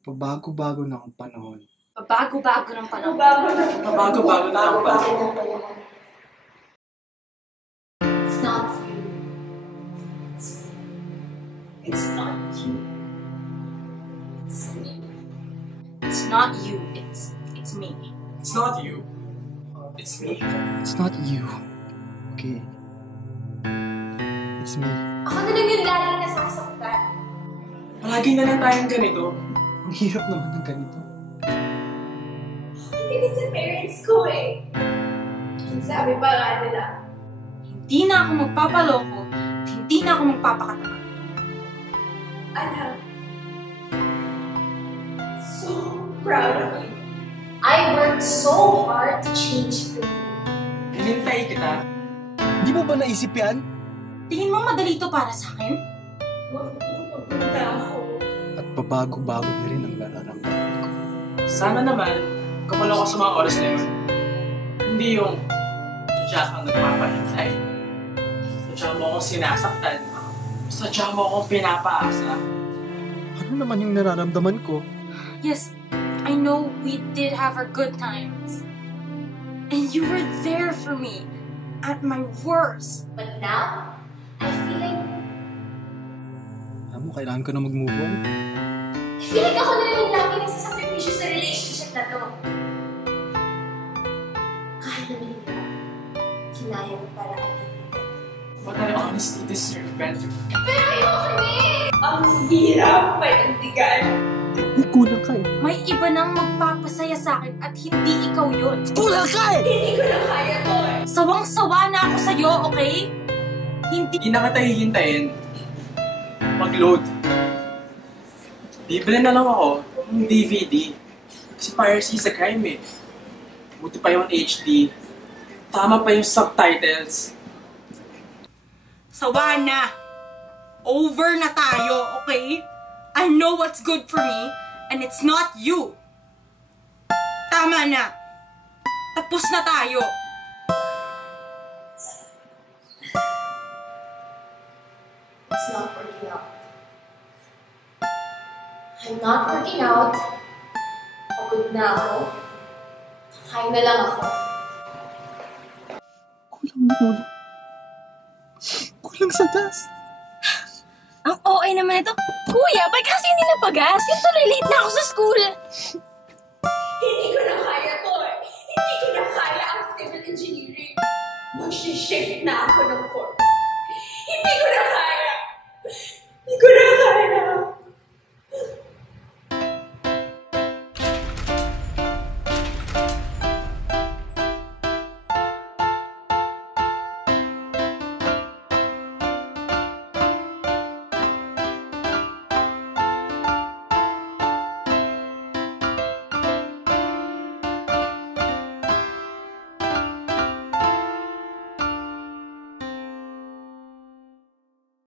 Pabago-bago na ang panahon. Pabago-bago ng panahon. Pabago-bago na ang panahon. It's not you. It's not you. It's me. It's not you. It's me. It's not you. It's me. It's not you. Okay. It's me. Ako na lang yung laging nasasaktan. Palagi na lang tayong ganito. Ang hirap naman ng ganito. Hindi sa parents ko eh. Sabi pa nga nila, hindi na ako magpapaloko at hindi na ako magpapakatama. Anak, so proud of you. I worked so hard to change for you. Hinintay kita. Di mo ba naisip yan? Tingin mo madali ito para sa akin? Huwag mo magpunta ako. At pabago-bago na rin ang nararamdaman ko. Sana naman, kumalo ko sa mga oras na yun. Hindi yung sadya kang nagpapahintay. Sadya mo akong sinasaktan. Sadya mo akong pinapaasa. Ano naman yung nararamdaman ko? Yes, I know we did have our good times. And you were there for me at my worst. But now, I feel like... Alam mo, kailangan ko na mag-move on. I feel like ako na lang yung lagi nagsasakripisyo sa relationship na to. Kahit na mahirap, kinaya mo para kaibigan. What I honestly deserve better. Pero ayoko na eh! Ang hirap panindigan. May kulang ka eh. May iba nang magpapasaya sa akin at hindi ikaw yun. Kulang ka eh! Hindi ko na kaya to eh. Sawang-sawa na ako sa'yo, okay? Hindi... Hindi na kita hihintayin. Mag-load. Bibili na lang ako ng DVD. Kasi piracy is a crime eh. Buti pa yung HD. Tama pa yung subtitles. Sawa na! Over na tayo, okay? I know what's good for me, and it's not you. Tama na. Tapos na tayo. It's not working out. I'm not working out. Pagod na ako. Kakain na lang ako. Kulang sa gas. Ang OA naman ito. Kuya, ba't kasi hindi napagas? Yung tuloy late na ako sa school. Hindi ko na kaya to eh. Hindi ko na kaya ang civil engineering. Mag-shift na ako ng course.